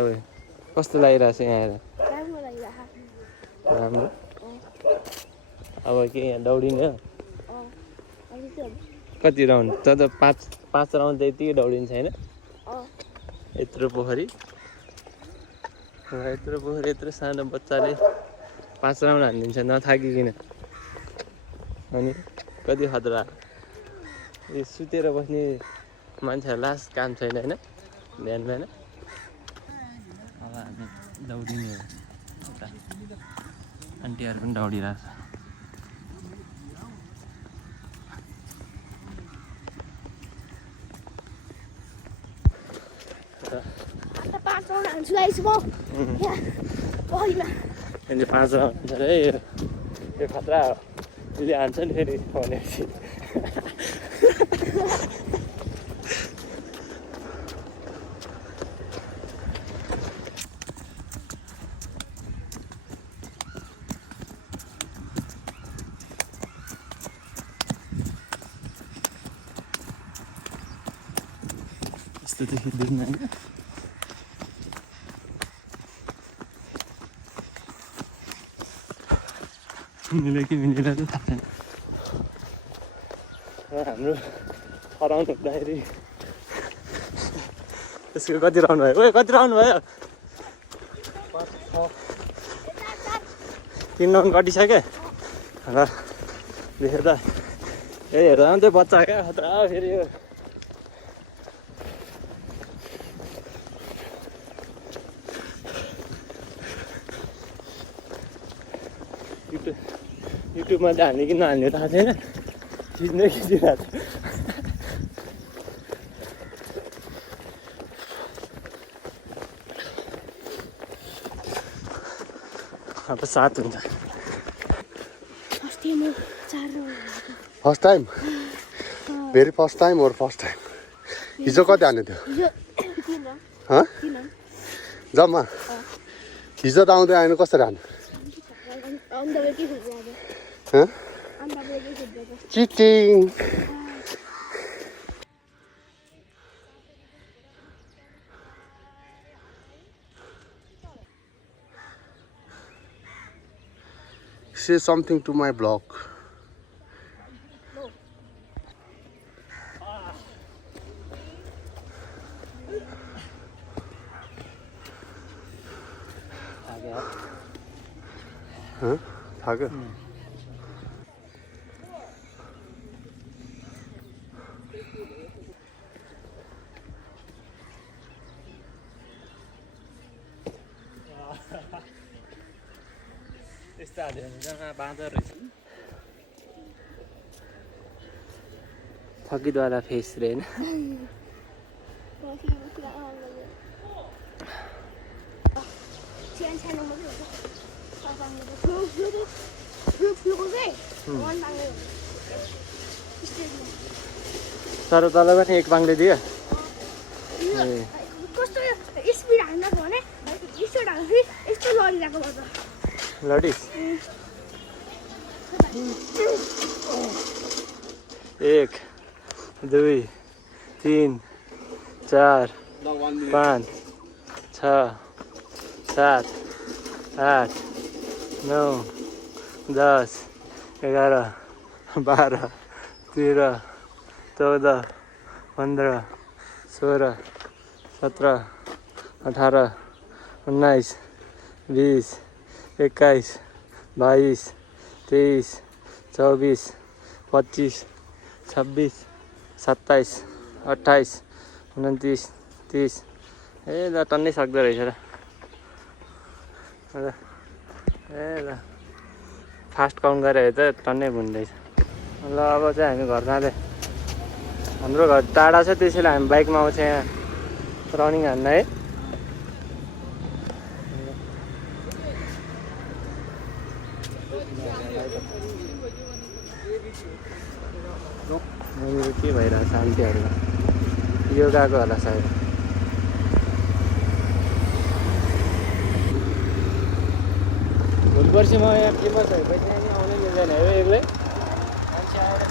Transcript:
तपाईँ कस्तो लागिरहेको छ यहाँ आएर राम्रो अब के यहाँ दौडिने हो कति राउन्ड त पाँच राउन्ड त यतिकै दौडिन्छ होइन यत्रो पोखरी यत्रो सानो बच्चाले 5 राउन्ड हानिदिन्छ नथाकिकन अनि कति खतरा यो सुतेर बस्ने मान्छेहरू लास्ट काम छैन होइन ध्यान भएन अब हामी दौडिने हो उता आन्टीहरू पनि दौडिरहेको छ 5 राउन्ड हान्छु गाइस म यसले 5 राउन्ड हान्छ रे यो खतरा हो यसले हान्छ नि फेरि भनेपछि यस्तो त खिच्दैन होइन मिल्यो कि मिलेर चाहिँ थाहा छैन हाम्रो हराउनु हुँदाखेरि त्यसको कति राउन्ड भयो ओ कति राउन्ड भयो 3 राउन्ड कटिसक्यो र देख्यो त ए हेर्दा पनि त्यो बच्चा क्या खतरा फेरि यो युट्युबमा चाहिँ हाल्ने कि नहाल्ने थाहा छैन खिच्नै खिचिरहेको छ अब 7 हुन्छ first time very first time और फर्स्ट टाइम हिजो कति हान्यो त्यो जम्मा हिजो त आउँदै आएन कसरी हान्यो cheating say something to my blog थाक्यो यस्तो हाल्यो भने जहाँ बाँदर रहेछ थकिद्वारा फेस रे होइन तर तल पनि एक बाङ्ले दियो कस्तो स्पिड हान्दा भने स्पिड हाल्दाखेरि यस्तो लडिरहेको भयो लडिस 1 2 3 4 5 6 7 8 9 10 11 12 13 14 15 16 17 18 19 20 21 22 23 24 25 26 27 28 29 30 ए ल टन्नै सक्दो रहेछ र ए ल फास्ट काउन्ट गरेर त टन्नै भुन्दैछ ल अब चाहिँ हामी घर जाँदै हाम्रो घर टाढा छ त्यसैले हामी बाइकमा आउँछ यहाँ रनिङ हान्न है यहाँनिर के भइरहेछ आन्टीहरूमा योगाको होला सायद भोलि पर्सि म यहाँ फेमस भएपछि आउनै मिल्दैन हो एक्लै मान्छे आएर